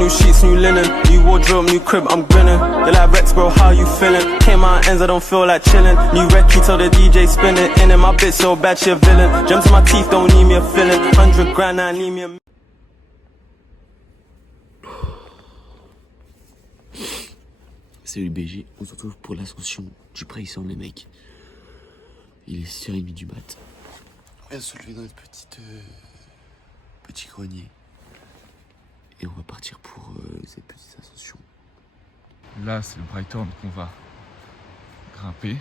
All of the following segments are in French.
new sheets, new linen, new wardrobe, new crib, I'm grinning. You're like Rex, bro, how you feeling? Came out ends, I don't feel like chilling. New recce, tell the DJ spin it. In my bitch so bad, she a villain. Gems in my teeth, don't need me a filling. 100 grand, I need me a... Salut BG, on se retrouve pour l'ascension du Bryson les mecs. Il est 6h30 du mat. On vient se lever dans notre petit grenier. Et on va partir pour cette petite ascension. Là c'est le Brighton qu'on va grimper.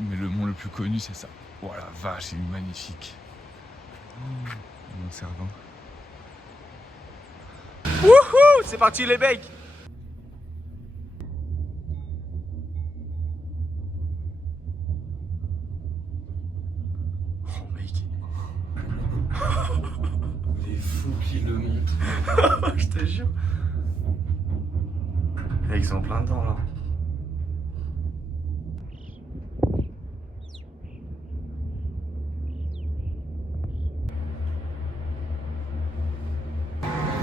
Mais le mont le plus connu c'est ça. Oh la vache, il est magnifique. Oh, mon servant. Wouhou, c'est parti les mecs. Il le monte. Je te jure. Ils sont plein dedans là.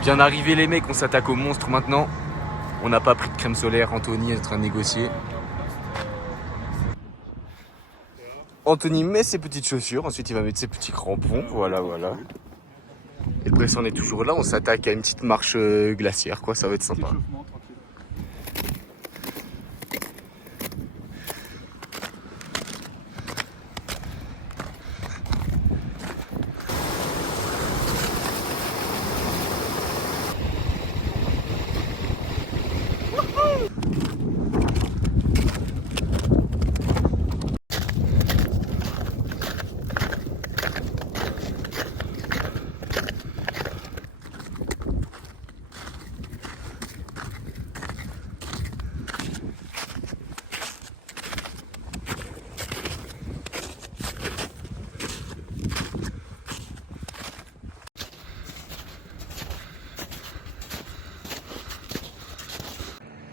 Bien arrivé les mecs, on s'attaque au monstre maintenant. On n'a pas pris de crème solaire, Anthony est en train de négocier. Anthony met ses petites chaussures, ensuite il va mettre ses petits crampons, voilà. Et le Bryson est toujours là, on s'attaque à une petite marche glaciaire quoi, ça va être sympa.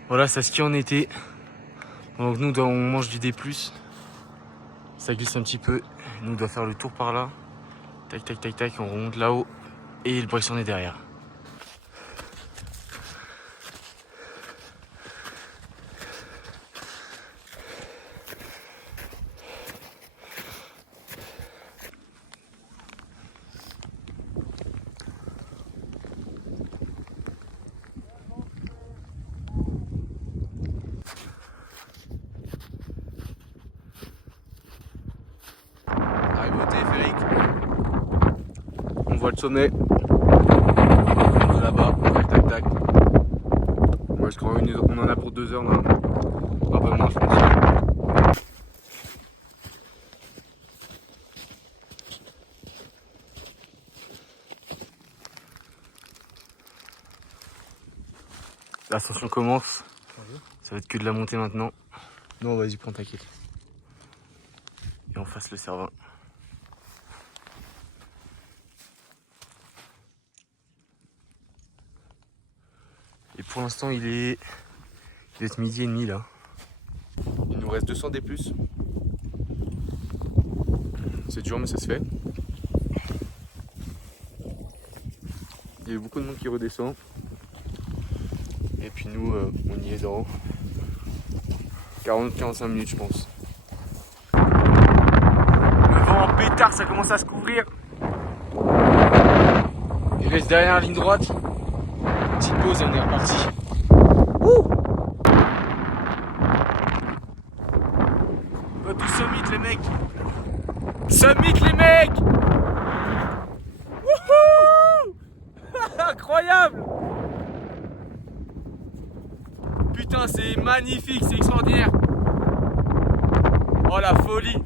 Voilà, ça skie en été. Donc nous, on mange du D+. Ça glisse un petit peu. Nous, on doit faire le tour par là. Tac, tac, tac, tac. On remonte là-haut. Et le Bryson est derrière. On voit le sommet. De là-bas, tac tac tac. Moi je crois qu'on en a pour 2 heures normalement. Un peu moins je pense. L'ascension commence. Ça va être que de la montée maintenant. Non vas-y prends ta quête. Et on fasse le Cervin. Et pour l'instant il est midi et demi là. Il nous reste 200 D+. C'est dur mais ça se fait. Il y a eu beaucoup de monde qui redescend. Et puis nous on y est dans 40-45 minutes je pense. Le vent en pétard ça commence à se couvrir. Il reste derrière la ligne droite. Petite pause et on est reparti. Go to summit les mecs. Summit les mecs. Wouhou. Incroyable. Putain c'est magnifique, c'est extraordinaire. Oh la folie.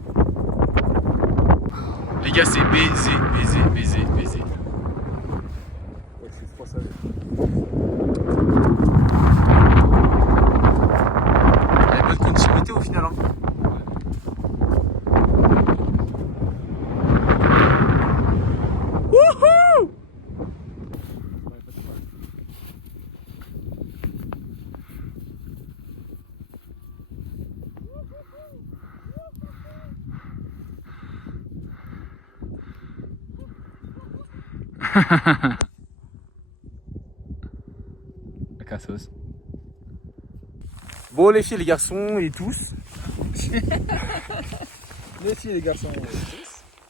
Les gars c'est baiser. Il y a bonne continuité au final. Wouhou. cassos. Bon les filles, les garçons et tous. Les filles, les garçons.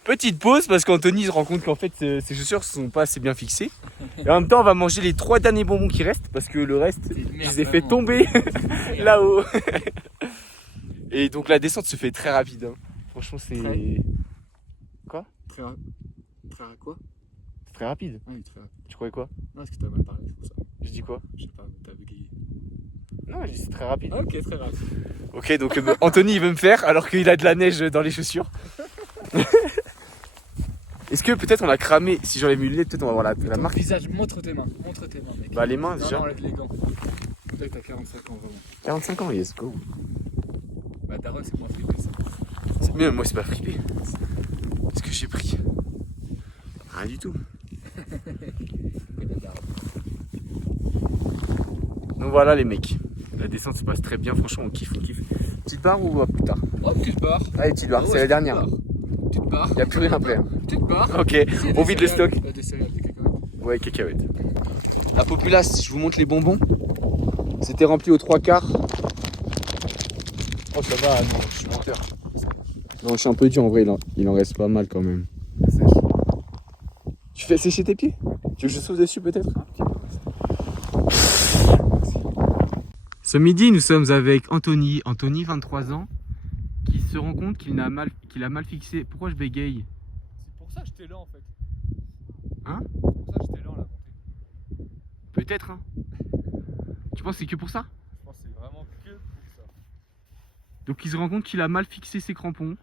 Petite pause parce qu'Anthony se rend compte qu'en fait ses chaussures sont pas assez bien fixées. Et en même temps on va manger les 3 derniers bonbons qui restent parce que le reste je les ai fait tomber là-haut. Et donc la descente se fait très rapide. Hein. Franchement c'est... Quoi ? Très quoi? C'est très rapide. Ah oui, très rapide. Tu croyais quoi ? Non, est-ce que t'as mal parlé, c'est pour ça. Je dis quoi ? Je sais pas, t'as bégayé. Non, je dis c'est très rapide. Ok, très rapide. Ok, donc Anthony il veut me faire alors qu'il a de la neige dans les chaussures. Est-ce que peut-être on a cramé, si j'enlève mes lunettes, peut-être on va voir la marque. Visage, montre tes mains, mec. Bah les mains Non, déjà. non, enlève les gants. Peut-être que t'as 45 ans, vraiment. 45 ans, yes go. Bah, Daron, c'est moins flippé, ça. Mais moi c'est pas flippé. Qu'est-ce que j'ai pris ? Rien du tout. Donc voilà les mecs. La descente se passe très bien, franchement on kiffe, on kiffe. Petite barre ou plus tard ? Oh, petite barre. Allez, petite barre, c'est la dernière. Petite barre. Y'a plus rien après. Hein. Petite barre. Ok, on vide le stock. Des céréales, des cacahuètes. Ouais, cacahuètes. La populace, je vous montre les bonbons. C'était rempli aux 3/4. Oh ça va, non, je suis menteur. Non, je suis un peu dur en vrai, il en reste pas mal quand même. Tu fais sécher tes pieds ? Tu veux que je saute dessus peut-être ? Ce midi, nous sommes avec Anthony, 23 ans, qui se rend compte qu'il a mal fixé. Pourquoi je bégaye ? C'est pour ça que j'étais là, en fait. Hein ? C'est pour ça que j'étais là, en la montée. Peut-être, hein ? Tu penses que c'est que pour ça ? Je pense que c'est vraiment que pour ça. Donc il se rend compte qu'il a mal fixé ses crampons.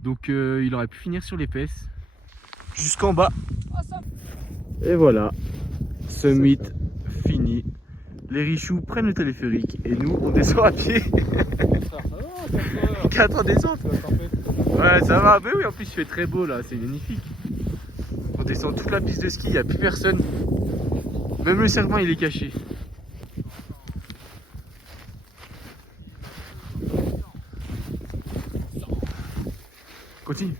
Donc il aurait pu finir sur les fesses. Jusqu'en bas. Et voilà. Summit fini. Les richoux prennent le téléphérique et nous on descend à pied. 4 heures descente. Ouais ça va, mais oui en plus il fait très beau là, c'est magnifique. On descend toute la piste de ski, il n'y a plus personne. Même le serpent il est caché. Continue.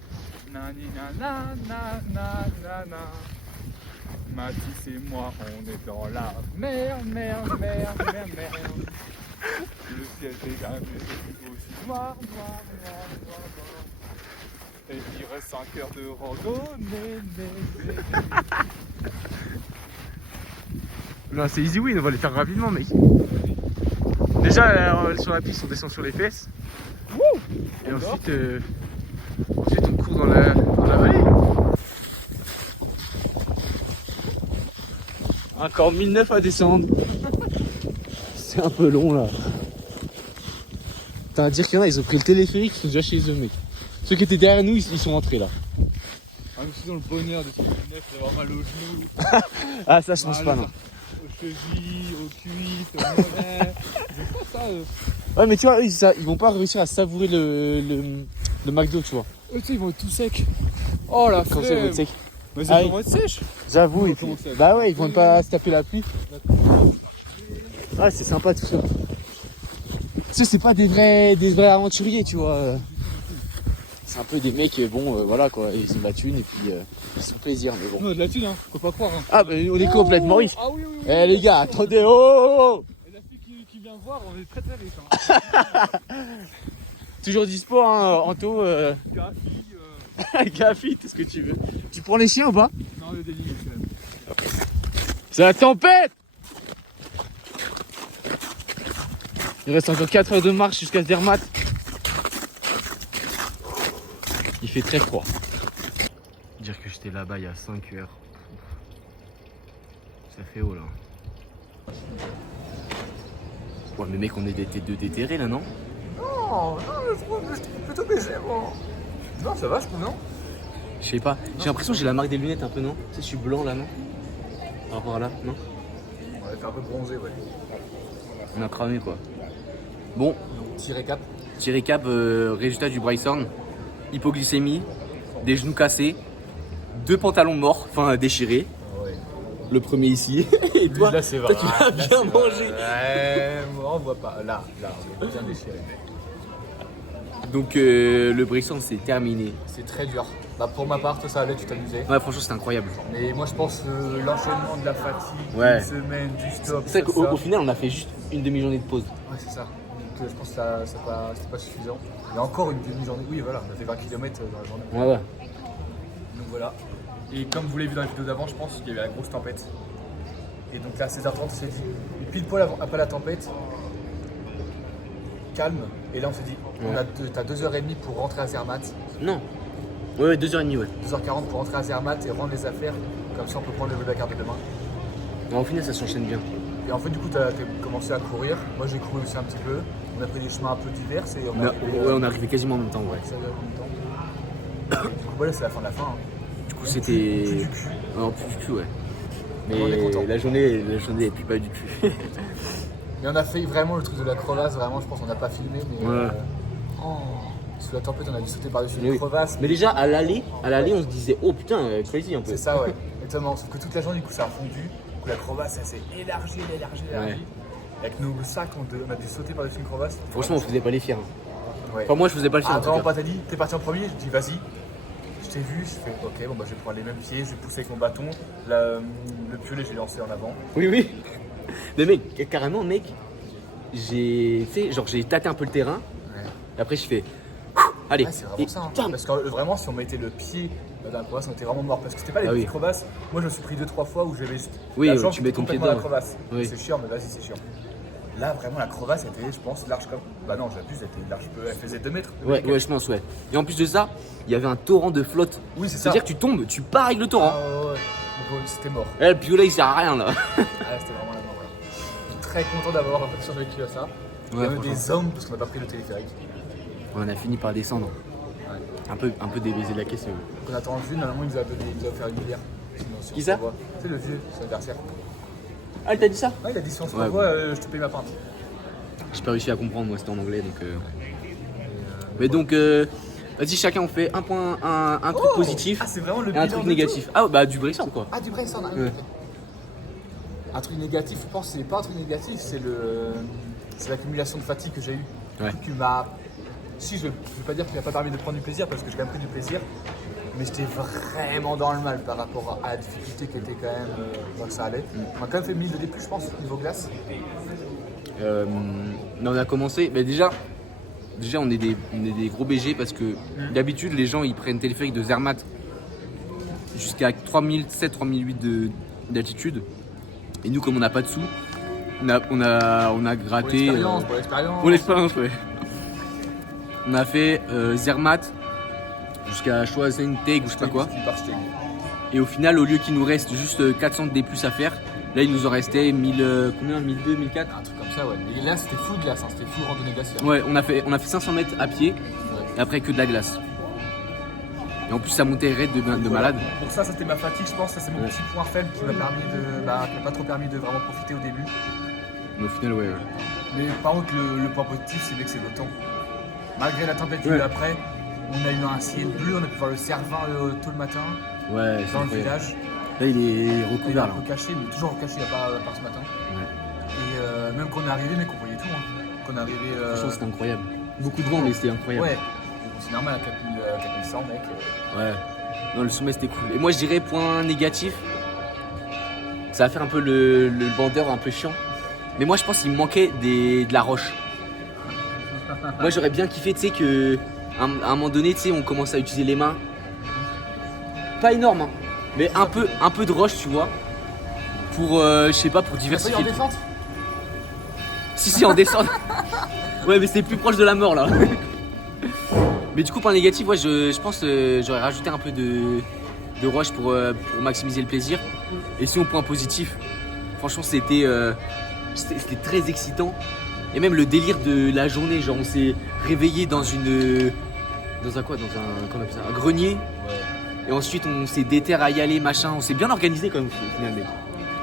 Mathis et moi, on est dans la mer. Le ciel est jamais aussi noir. Et il reste 5 heures de randonnée. Non c'est easy win, on va les faire rapidement mec. Déjà sur la piste on descend sur les fesses. Et ensuite on court dans la vallée. Encore 1009 à descendre. C'est un peu long là. T'as à dire qu'il y en a, ils ont pris le téléphérique, ils sont déjà chez eux mec. Ceux qui étaient derrière nous, ils sont rentrés là. Ah, je suis dans le bonheur de ces 9 d'avoir mal aux genoux, Ah ça je pense pas non. aux chevilles, aux cuisses, aux mollets. J'aime pas ça. Ouais mais tu vois, ils vont pas réussir à savourer le McDo tu vois. Eux, tu sais, ils vont être tout secs. Oh la Quand ça va être sec. Mais Ah, ils vont être sèches. J'avoue, Comment et puis, ça bah ouais, ils vont pas se taper la pluie. Ah, c'est sympa tout ça. Tu sais, c'est pas des vrais aventuriers, tu vois. C'est un peu des mecs, bon, voilà quoi, ils ont de la thune et puis ils se font plaisir, mais bon. Non, de la thune, hein, faut pas croire. Hein. Ah, bah on est complètement riches. Ah oui. Eh les gars, attendez, oh Et la fille qui vient voir, on est très riche. Hein. Toujours dispo, hein, Anto. Gaffi, tout ce que tu veux. Tu prends les chiens ou pas? Non, le délire, quand même. C'est la tempête! Il reste encore 4 heures de marche jusqu'à Zermatt. Il fait très froid. Dire que j'étais là-bas il y a 5 heures. Ça fait haut là. Ouais mais mec on est des déterrés là non? Non, je trouve plutôt baisé, moi. Non, ça va, non? Je sais pas. J'ai l'impression que j'ai la marque des lunettes un peu non? Tu sais je suis blanc là non? Par rapport à là, non? On va faire un peu bronzé, ouais. On a cramé quoi. Bon. Petit récap. Petit récap, résultat du Bryson. Hypoglycémie, des genoux cassés, 2 pantalons morts, enfin déchirés. Ouais. Le premier ici. Et toi, là, c'est toi, tu as bien mangé. Ouais, moi, on voit pas. Là, on est bien déchiré. Donc le Bryson c'est terminé. C'est très dur. Bah pour ma part, toi, ça allait, tu t'amusais. Ouais, franchement, c'était incroyable. Mais moi je pense l'enchaînement de la fatigue, Ouais. une semaine, du stop. C'est vrai ça. qu'au final, on a fait juste une demi-journée de pause. Ouais, c'est ça. Donc je pense que c'était pas suffisant. Il y a encore une demi-journée. Oui, voilà, on a fait 20 km dans la journée. Ouais, ouais. Donc voilà. Et comme vous l'avez vu dans la vidéo d'avant, je pense qu'il y avait la grosse tempête. Et donc là, à 16h30, on s'est dit, pile poil après la tempête, calme. Et là, on s'est dit, t'as 2h30 pour rentrer à Zermatt. Non. Ouais, 2h30, ouais. 2h40 pour rentrer à Zermatt et rendre les affaires. Comme ça, on peut prendre le Dakar de demain. Au final, ça s'enchaîne bien. Et en fait, du coup, t'as commencé à courir. Moi, j'ai couru aussi un petit peu. On a pris des chemins un peu divers et on a arrivé, Ouais, on est arrivé quasiment en même temps, ouais. ça a duré combien de temps. Du coup, voilà, c'est la fin de la fin. Hein. Du coup, c'était. Plus du cul. Non, plus du cul, ouais. On est Mais content. la journée, et puis pas du cul. Mais on a fait vraiment le truc de la crevasse. Vraiment, je pense qu'on n'a pas filmé. Mais Ouais. sous la tempête, on a dû sauter par-dessus Mais une oui. crevasse. Mais déjà, à l'aller, on se disait, oh putain, crazy un peu. C'est ça, ouais. Exactement. Sauf que toute la journée, du coup, ça a fondu. Du coup, la crevasse, elle s'est élargie. Ouais. Avec nos sacs, on a dû sauter par-dessus une crevasse. Franchement, on faisait pas les fiers. Hein. Ouais. Enfin, moi, je faisais pas le fier. en tout Quand cas. papa t'a dit, t'es parti en premier, je dis vas-y. Je t'ai vu, je fais ok, bon bah je vais prendre les mêmes pieds, je vais pousser avec mon bâton. Le piolet, je l'ai lancé en avant. Oui, oui. Mais mec, carrément, mec, tu sais, genre j'ai tâté un peu le terrain. Ouais. Et après, je fais, allez. Ouais, c'est vraiment et ça. Hein. bam. Parce que vraiment, si on mettait le pied dans la crevasse, on était vraiment mort. Parce que c'était pas les Ah petites oui. crevasses. Moi, je me suis pris 2-3 fois où j'avais Oui, la jambe tu mets ton pied complètement dans la dedans. crevasse. Oui. C'est chiant, mais vas-y, c'est chiant. Là, vraiment, la crevasse était, je pense, large comme. Bah non, j'abuse, elle était large, elle faisait 2 mètres. Ouais, ouais, je pense, ouais. Et en plus de ça, il y avait un torrent de flotte. Oui, c'est ça. C'est-à-dire que tu tombes, tu pars avec le torrent. Ah ouais, ouais. Donc, c'était mort. Et le piolet, il sert à rien là. Ah, c'était vraiment la mort. Ouais. Je suis très content d'avoir un peu survécu à ça. Il y avait franchement. des hommes parce qu'on n'a pas pris le téléphérique. On a fini par descendre. Ouais. Un peu débaisé de la question. Donc on attend le vieux, normalement il nous a offert une bière. Sinon, si Qui on se ça revoit. C'est le vieux, c'est l'anniversaire. Ah, il t'a dit ça? Ah, il a dit si on se Ouais, revoit, je te paye ma pinte. J'ai pas réussi à comprendre, moi c'était en anglais donc. Mais donc, vas-y, chacun on fait un point, un truc positif Ah, c'est vraiment le et un bilan truc de négatif. tout. Ah, bah du Brexit quoi. Ah, du brainstorm, ah, oui, Ouais. ok. Un truc négatif, je pense que c'est pas un truc négatif, c'est l'accumulation de fatigue que j'ai eue. Ouais. Qui m'a. Si, je vais pas dire qu'il m'a pas permis de prendre du plaisir parce que j'ai quand même pris du plaisir, mais j'étais vraiment dans le mal par rapport à la difficulté qui était quand même. Que ça allait. On a quand même fait 1000 de D+, je pense, niveau glace. On a commencé, bah déjà on est des gros BG parce que d'habitude les gens ils prennent téléphérique de Zermatt jusqu'à 3007-3008 d'altitude et nous comme on n'a pas de sous on a gratté Pour l'expérience. pour l'expérience ouais. On a fait Zermatt jusqu'à Schwarzenegg ou je sais pas quoi et au final au lieu qu'il nous reste juste 400 D+ à faire là il nous en restait 1000 combien 1002 1004. Un truc comme ça, ouais. Et là, c'était full glace, hein. C'était full randonnée glaciaire. Ouais, on a fait 500 mètres à pied et après que de la glace. Et en plus, ça montait raide de Voilà. malade. Donc ça c'était ma fatigue, je pense. Ça, c'est mon Ouais. petit point faible qui m'a pas trop permis de vraiment profiter au début. Mais au final, ouais. Mais par contre, le point positif, c'est que c'est le temps. Malgré la tempête qu'il y a eu Ouais. après, on a eu un ciel bleu, on a pu voir le Cervin tôt le matin, Ouais, c'est dans le incroyable. village. Là, il est Il est recouvert un là. peu caché, mais toujours caché à part ce matin. Et même quand on est arrivé, mais qu'on voyait tout. Hein. Quand on est arrivé. Franchement, c'était incroyable. Beaucoup de vent, mais c'était incroyable. Ouais. Donc, c'est normal à 4100, mec. Ouais. Non, le sommet, c'était cool. Et moi, je dirais, point négatif, ça va faire un peu le vendeur un peu chiant. Mais moi, je pense qu'il me manquait de la roche. Moi, j'aurais bien kiffé, tu sais, que à un moment donné, tu sais, on commence à utiliser les mains. Pas énorme, hein, mais un peu de roche, tu vois. Pour, je sais pas, pour Tu vas diversifier. en le truc. descente? Si, en descente. Ouais, mais c'est plus proche de la mort là. Mais du coup, point négatif, ouais, je pense j'aurais rajouté un peu de roche pour maximiser le plaisir. Et sinon, point positif, franchement, c'était très excitant. Et même le délire de la journée, genre on s'est réveillé dans un grenier. Et ensuite, on s'est déter à y aller, machin. On s'est bien organisé quand même au final, mec.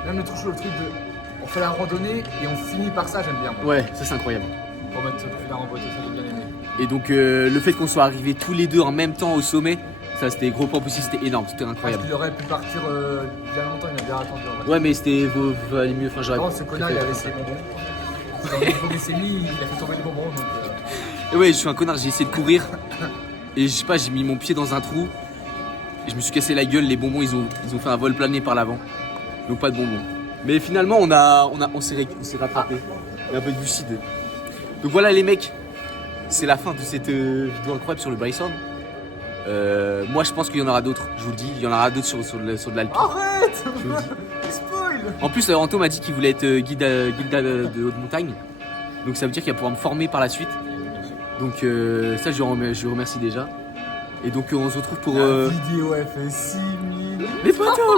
Même le truc de. On fait la randonnée et on finit par ça, j'aime bien. Moi. Ouais, ça c'est incroyable. Pour mettre ce film en beauté, ça j'ai bien aimé. Et donc le fait qu'on soit arrivés tous les deux en même temps au sommet, ça c'était gros point positif, c'était énorme, c'était Parce incroyable. qu'il aurait pu partir bien longtemps, il a bien attendu. En vrai. Ouais, mais c'était valait mieux, enfin j'aurais Par contre, ce connard, il préféré avait faire ses bonbons. Dans l'hypoglycémie, il a fait tomber les bonbons. Donc, ça. Et ouais, je suis un connard, j'ai essayé de courir et je sais pas, j'ai mis mon pied dans un trou Et je me suis cassé la gueule, les bonbons ils ont fait un vol plané par l'avant. Donc pas de bonbons. Mais finalement on s'est rattrapé. Il y a un peu de lucide. Donc voilà les mecs, c'est la fin de cette vidéo incroyable sur le Bryson. Moi je pense qu'il y en aura d'autres, je vous le dis, il y en aura d'autres sur de l'Alpi. Arrête. Je vous le dis. Spoil. En plus Anto m'a dit qu'il voulait être guide de haute montagne. Donc ça veut dire qu'il va pouvoir me former par la suite. Donc ça je le remercie déjà. Et donc on se retrouve pour... La vidéo elle fait 6000.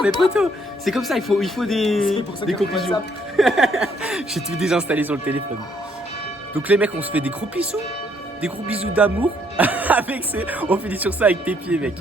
mes potos, c'est comme ça, il faut des conclusions. J'ai tout désinstallé sur le téléphone. Donc les mecs, on se fait des gros bisous d'amour. On finit sur ça avec tes pieds, mec.